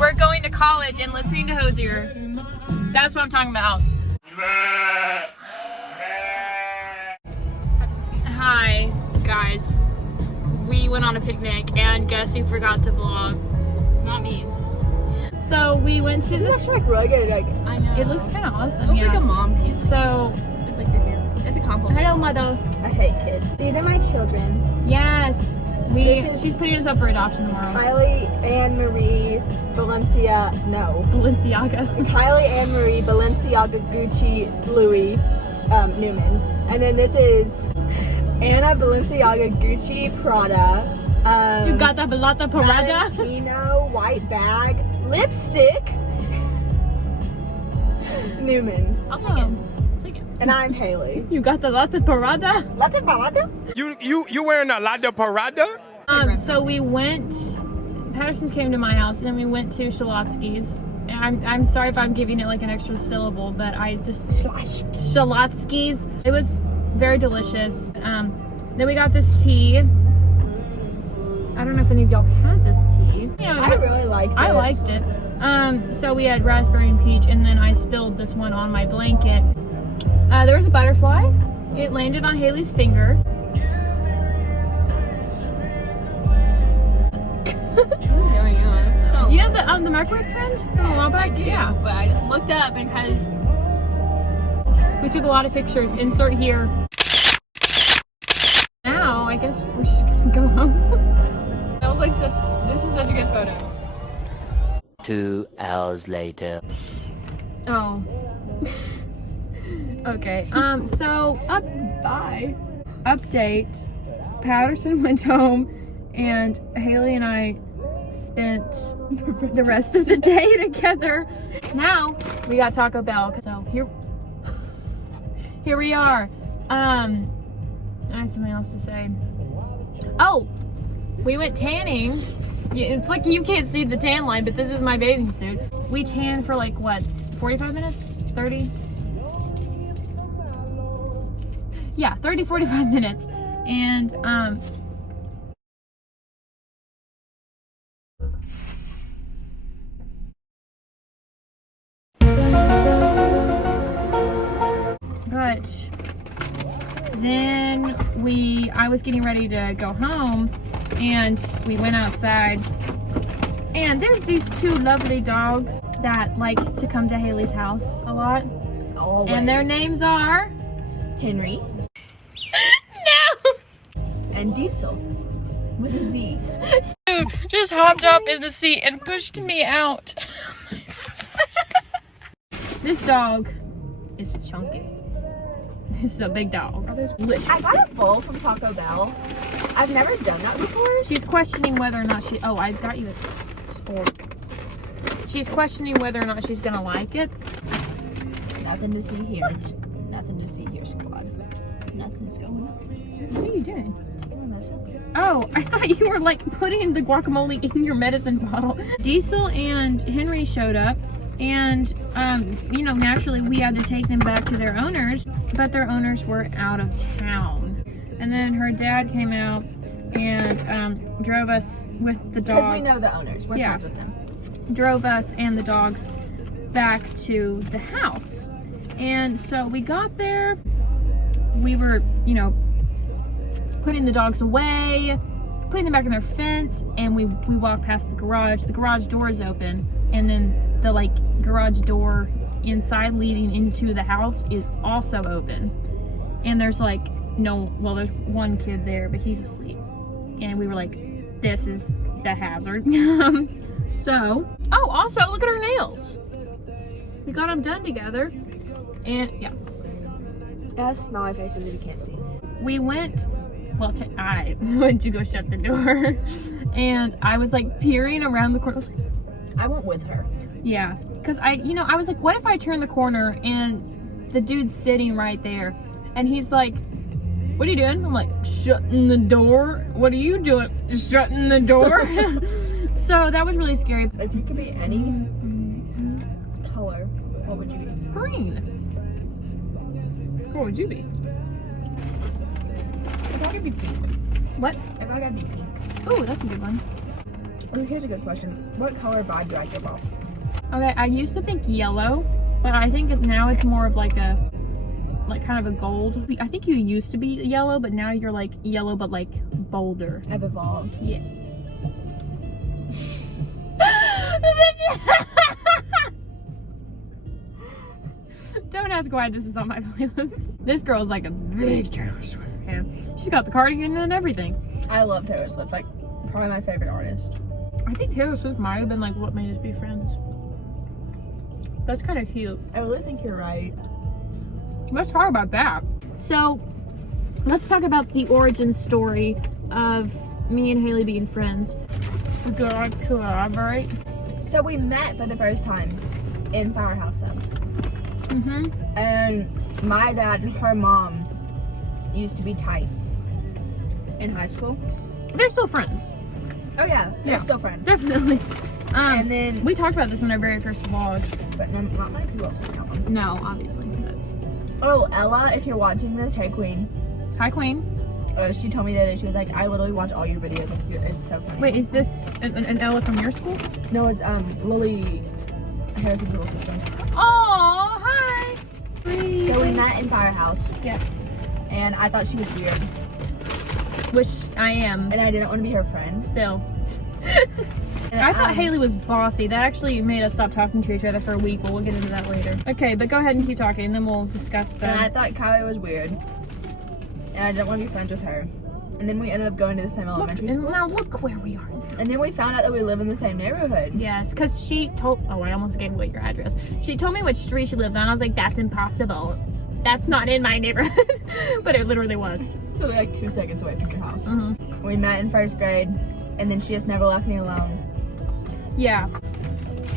We're going to college and listening to Hozier. That's what I'm talking about. Hi, guys. We went on a picnic and guess who forgot to vlog? Not me. So we went to This is actually like really good. Like, I know. It looks kind of awesome. Looks like a mom piece. So, It's a compliment. hello, mother. I hate kids. These are my children. Yes. This is- She's putting us up for adoption tomorrow. Kylie Anne Marie Balenciaga Gucci Louis Newman. And then this is Anna Balenciaga Gucci Prada. You got the Balata Parada? Valentino white bag lipstick. Newman. I'll take it. Take it. And I'm Haley. You got the Lata Parada? Latte Parada? You wearing a Lada Parada? So we went, Patterson's came to my house, and then we went to Shalotsky's. I'm sorry if I'm giving it like an extra syllable, but I just, Shalotsky's. It was very delicious. Then we got this tea. I don't know if any of y'all had this tea. You know, I really liked it. I liked it. So we had raspberry and peach, and then I spilled this one on my blanket. There was a butterfly. It landed on Haley's finger. What's going on? You know the microwave trend from a while back? Yeah. But I just looked up and because We took a lot of pictures. Insert here. Now, I guess we're just gonna go home. that was like this is such a good photo. 2 hours later. Oh. Okay. So Bye. update. Patterson went home, and Haley and I spent the rest of the day together. Now we got Taco Bell. So here we are. I had something else to say. Oh, we went tanning. It's like you can't see the tan line, but this is my bathing suit. We tanned for like what, 45 minutes? 30? Yeah, 30, 45 minutes. And but then I was getting ready to go home, and we went outside, and there's these two lovely dogs that like to come to Haley's house a lot. Always. And their names are Henry No! and Diesel with a Z. Dude just hopped up in the seat and pushed me out. This dog is chunky. This is a big dog. Delicious. I got a bowl from Taco Bell. I've never done that before. She's questioning whether or not she. Oh, I got you a spork. She's questioning whether or not she's gonna like it. Nothing to see here. Nothing to see here, squad. Nothing's going on. What are you doing? Oh, I thought you were like putting the guacamole in your medicine bottle. Diesel and Henry showed up, and you know, naturally we had to take them back to their owners, but their owners were out of town. And then her dad came out and drove us with the dogs. Because we know the owners. We're friends with them. Drove us and the dogs back to the house. And so we got there. We were, you know, putting the dogs away, putting them back in their fence, and we walked past the garage. The garage door is open, and then the like garage door inside leading into the house is also open. And there's like there's one kid there, but he's asleep. And we were like, this is the hazard. So, oh, also look at our nails. We got them done together, and yeah. Yes, smile my face so that you can't see. We went, I went to go shut the door, and I was like peering around the corner. I was like, I went with her. yeah, because I was like, what if I turn the corner and the dude's sitting right there, and he's like, what are you doing? I'm like, shutting the door. What are you doing? Shutting the door. So that was really scary. If you could be any color, what would you be? Green. What would you be? If I could be pink. What? If I could be pink. Oh, that's a good one. Oh, here's a good question. What color vibe do I give off? Okay, I used to think yellow, but I think now it's more of like kind of a gold. I think you used to be yellow, but now you're like yellow, but like bolder. I've evolved. Yeah. Don't ask why this is on my playlist. This girl's like a big Taylor Swift fan. She's got the cardigan and everything. I love Taylor Swift. Like, probably my favorite artist. I think Taylor Swift might have been like what made us be friends. That's kind of cute. I really think you're right. Let's talk about that. So, let's talk about the origin story of me and Haley being friends. Would you like to elaborate? So we met for the first time in Firehouse Subs. Mm-hmm. And my dad and her mom used to be tight in high school. They're still friends. Oh yeah, they're Yeah. still friends. Definitely. And then, We talked about this in our very first vlog. but not many people have seen that one. No, obviously. But... Oh, Ella, if you're watching this, hey queen. Hi, Queen. She told me that she was like, I literally watch all your videos. Like, it's so funny. Wait, is this an Ella from your school? No, it's Lily Harrison's little sister. Oh, hi. So we met in Firehouse, Yes. and I thought she was weird, Which I am and I didn't want to be her friend. still. And, I thought Haley was bossy. That actually made us stop talking to each other for a week, but we'll get into that later. Okay, but go ahead and keep talking, and then we'll discuss And I that. thought Kylie was weird, and I didn't want to be friends with her. And then we ended up going to the same elementary And school. now look where we are now. And then we found out that we live in the same neighborhood. Yes, because she told... Oh, I almost gave away your address. She told me which street she lived on. I was like, that's impossible. That's not in my neighborhood. But it literally was. So we're like 2 seconds away from your house. Mm-hmm. We met in first grade, and then she just never left me alone. Yeah.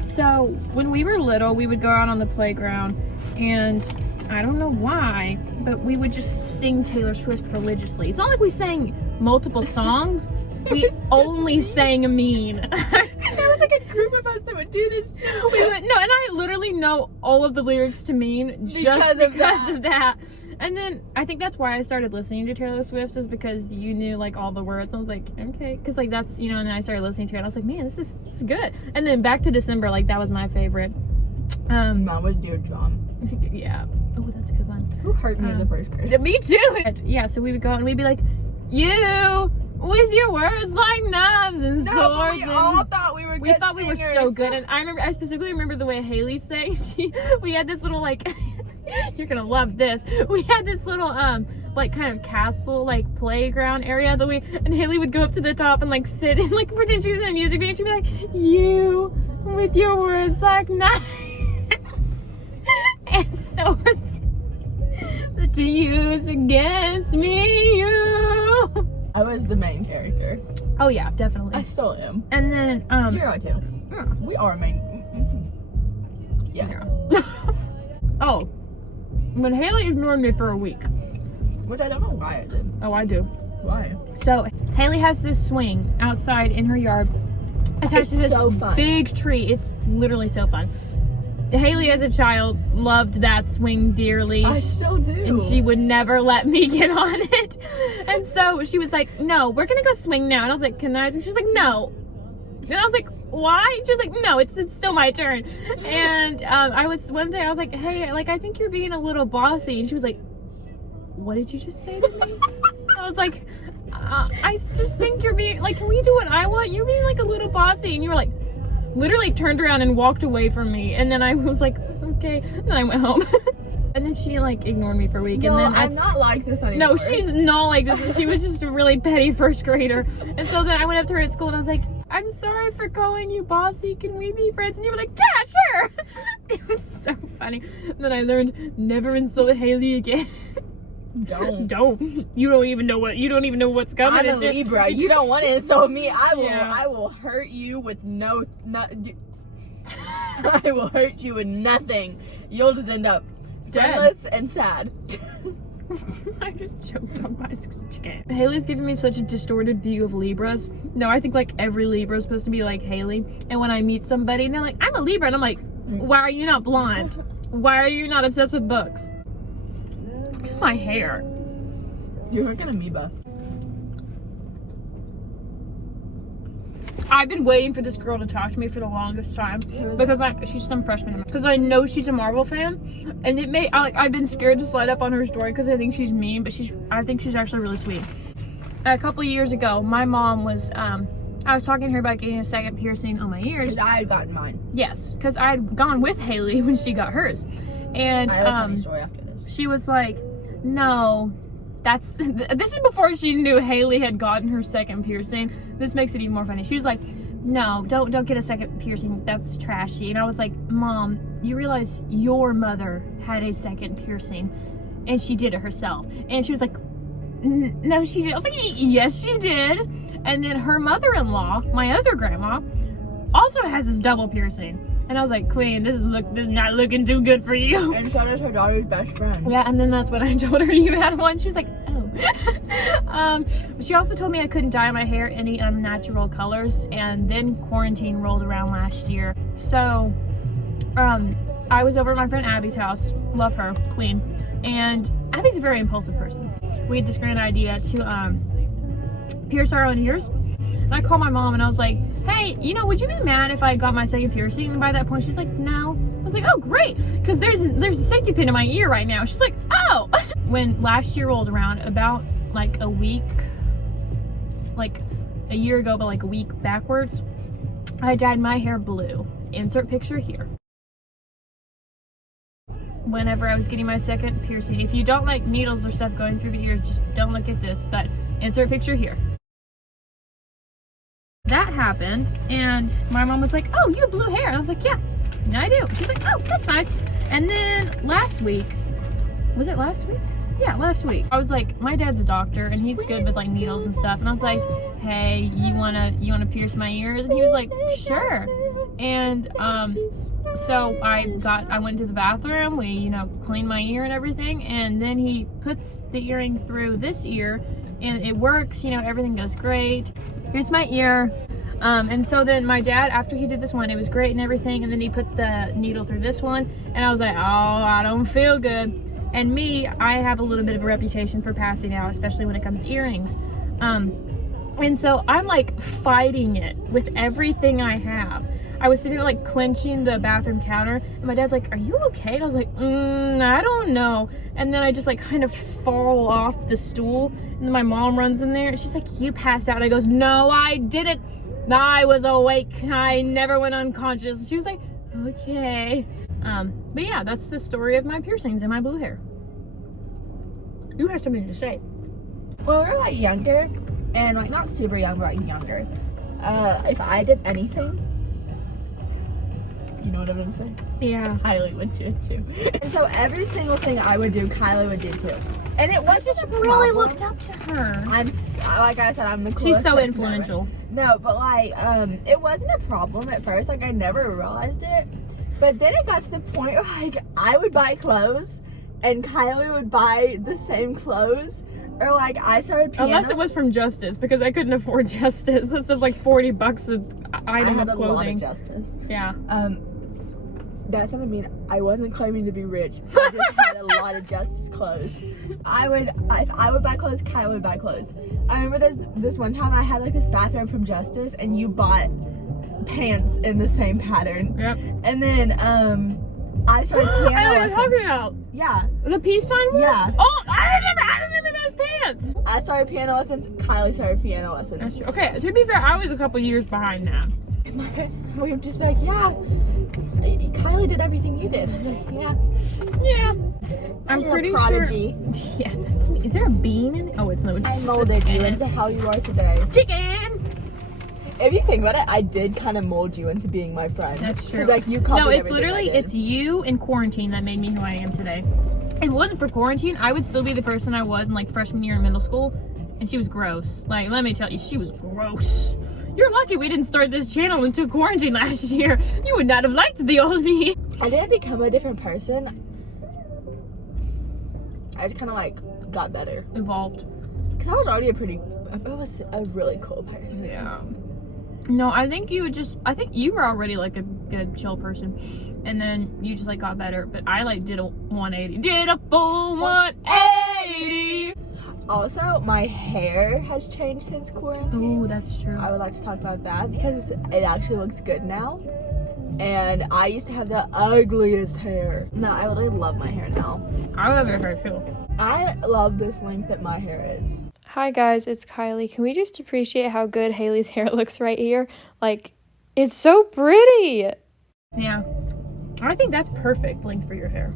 So when we were little, we would go out on the playground, and I don't know why, but we would just sing Taylor Swift religiously. It's not like we sang multiple songs. We only sang Mean. There was like a group of us that would do this too. We went, no, and I literally know all of the lyrics to Mean just because of that. And then I think that's why I started listening to Taylor Swift, is because you knew like all the words. I was like, okay, because like that's, you know, and then I started listening to it. And I was like, man, this is good. And then Back to December, like that was my favorite. Mine was Dear John. Yeah. Oh, that's a good one. Who hurt me as a first grader? Yeah, me too. Yeah, so we would go out and we'd be like, you with your words like knives and swords. No, but we and all thought we were good we thought we were singers. so good. And I specifically remember the way Haley sang. We had this little like, you're gonna love this. We had this little like kind of castle like playground area that and Haley would go up to the top and like sit and like pretend she's in a music video. And she'd be like, you with your words like knives and swords to use against me, you. I was the main character. Oh yeah, definitely. I still am. And then You are too. We are main. Yeah. Oh, when Haley ignored me for a week. Which I don't know why I did. Oh, I do. Why? So Haley has this swing outside in her yard attached It's to this so fun. big tree. It's literally so fun. Haley as a child loved that swing dearly. I still do. And she would never let me get on it. And so she was like, no, we're gonna go swing now. And I was like, can I? And she was like, no. And I was like, why? She was like, no, it's still my turn. And one day I was like, hey, like, I think you're being a little bossy. And she was like, what did you just say to me? I was like, I just think you're being, like, can we do what I want? You're being like a little bossy. And you were like, literally turned around and walked away from me. And then I was like, okay. And then I went home. And then she like ignored me for a week. No, and then I'm not like this anymore. No, she's not like this. She was just a really petty first grader. And so then I went up to her at school and I was like, I'm sorry for calling you bossy. Can we be friends? And you were like, yeah, sure. It was so funny. And then I learned never insult Haley again. Don't. Don't. You don't even know what's coming. I'm a Libra. You don't want to insult me. Yeah. I will hurt you with I will hurt you with nothing. You'll just end up Dead. friendless and sad. I just choked on my chicken. Haley's giving me such a distorted view of Libras. No, I think like every Libra is supposed to be like Haley. And when I meet somebody and they're like, I'm a Libra, and I'm like, why are you not blonde? Why are you not obsessed with books? My hair. You're like an amoeba. I've been waiting for this girl to talk to me for the longest time because she's some freshman. Because I know she's a Marvel fan, and I've been scared to slide up on her story because I think she's mean, but I think she's actually really sweet. A couple of years ago, my mom was I was talking to her about getting a second piercing on my ears. Because I had gotten mine. Yes, because I had gone with Haley when she got hers, and I have a funny story after this. she was like, "No, this is before she knew Haley had gotten her second piercing. This makes it even more funny." She was like, "No, don't get a second piercing. That's trashy." And I was like, "Mom, you realize your mother had a second piercing, and she did it herself." And she was like, "No, she did." I was like, "Yes, she did." And then her mother-in-law, my other grandma, also has this double piercing. And I was like, "Queen, this is not looking too good for you." And so does her daughter's best friend. Yeah, and then that's when I told her you had one. She was like, "Oh." She also told me I couldn't dye my hair any unnatural colors. And then quarantine rolled around last year. So, I was over at my friend Abby's house. Love her, Queen. And Abby's a very impulsive person. We had this grand idea to pierce our own ears. And I called my mom and I was like, "Hey, would you be mad if I got my second piercing?" And by that point, she's like, "No." I was like, "Oh, great, because there's a safety pin in my ear right now." She's like, "Oh." When last year rolled around, about like a year ago, but like a week backwards, I dyed my hair blue. Insert picture here. Whenever I was getting my second piercing. If you don't like needles or stuff going through the ears, just don't look at this, but insert picture here. That happened, and my mom was like, "Oh, you have blue hair." And I was like, "Yeah, I do." She's like, "Oh, that's nice." And then last week, was it last week? Yeah, last week. I was like, my dad's a doctor, and he's good with like needles and stuff. And I was like, "Hey, you wanna pierce my ears?" And he was like, "Sure." And so I went to the bathroom, we cleaned my ear and everything, and then he puts the earring through this ear and it works, everything goes great. Here's my ear. And so then my dad, after he did this one, it was great and everything, and then he put the needle through this one, and I was like, "Oh, I don't feel good." And I have a little bit of a reputation for passing out, especially when it comes to earrings. And so I'm like fighting it with everything I have. I was sitting there like clenching the bathroom counter, and my dad's like, "Are you okay?" And I was like, "I don't know." And then I just like kind of fall off the stool, and then my mom runs in there and she's like, "You passed out." And I goes, "No, I didn't. I was awake. I never went unconscious." And she was like, "Okay." But yeah, that's the story of my piercings and my blue hair. You have something to say. When we were like younger, and like not super young, but like younger, if I did anything, you know what I'm gonna say? Yeah. Kylie would do it too. And so every single thing I would do, Kylie would do too. And it wasn't a problem. Really looked up to her. Like I said, I'm the coolest She's so person influential. ever. No, but like, it wasn't a problem at first. Like I never realized it. But then it got to the point where like I would buy clothes and Kylie would buy the same clothes. Or like I started piano. Unless it was from Justice, because I couldn't afford Justice. This was like $40 an item of I had clothing. a lot of Justice. Yeah. That doesn't mean I wasn't claiming to be rich. I just had a lot of Justice clothes. If I would buy clothes, Kylie would buy clothes. I remember this one time I had like this bathrobe from Justice, and you bought pants in the same pattern. Yep. And then I started piano I know what you're lessons. talking about. Yeah. The peace sign one? Yeah. Oh, I remember those pants. I started piano lessons. Kylie started piano lessons. That's true. Okay, to be fair, I was a couple years behind that. We would just be like, "Yeah, Kylie did everything you did." I'm like, "Yeah." Yeah. I'm You're pretty a prodigy. sure. Yeah, that's me. Is there a bean in it? Oh, it's no. It's I just molded you chicken. into how you are today. Chicken. If you think about it, I did kind of mold you into being my friend. That's true. 'Cause, like, you copied No, it's everything literally I did. it's you in quarantine that made me who I am today. If it wasn't for quarantine, I would still be the person I was in like freshman year in middle school, and she was gross. Like, let me tell you, she was gross. You're lucky we didn't start this channel until quarantine last year. You would not have liked the old me. I didn't become a different person. I just kind of like got better. Evolved. Because I was already I was a really cool person. Yeah. No, I think you were already like a good chill person, and then you just like got better. But I like did a 180, did a full 180. Also, my hair has changed since quarantine. Ooh, that's true. I would like to talk about that because it actually looks good now. And I used to have the ugliest hair. No, I literally love my hair now. I love your hair too. I love this length that my hair is. Hi guys, it's Kylie. Can we just appreciate how good Haley's hair looks right here? Like, it's so pretty! Yeah. I think that's perfect length for your hair.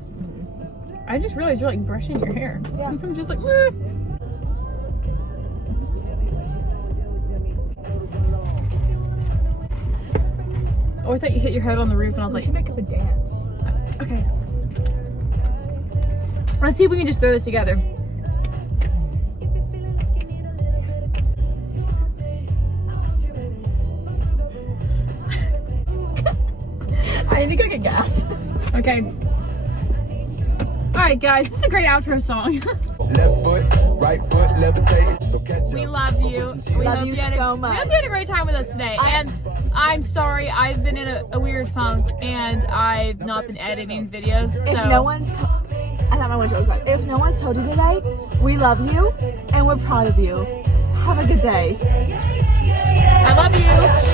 I just realized you're like brushing your hair. Yeah. I'm just like, "Eh." Oh, I thought you hit your head on the roof and I was We like, should make up a dance. okay. Let's see if we can just throw this together. I need to go get gas. Okay. Alright guys, this is a great outro song. Left foot, right foot, levitate. So catch We up. love you. We Love hope you had so We much. hope you had a great time with us today. And I'm sorry, I've been in a weird funk and I've not been editing videos. So If no one's I thought my window was back. If no one's told you today, we love you and we're proud of you. Have a good day. I love you.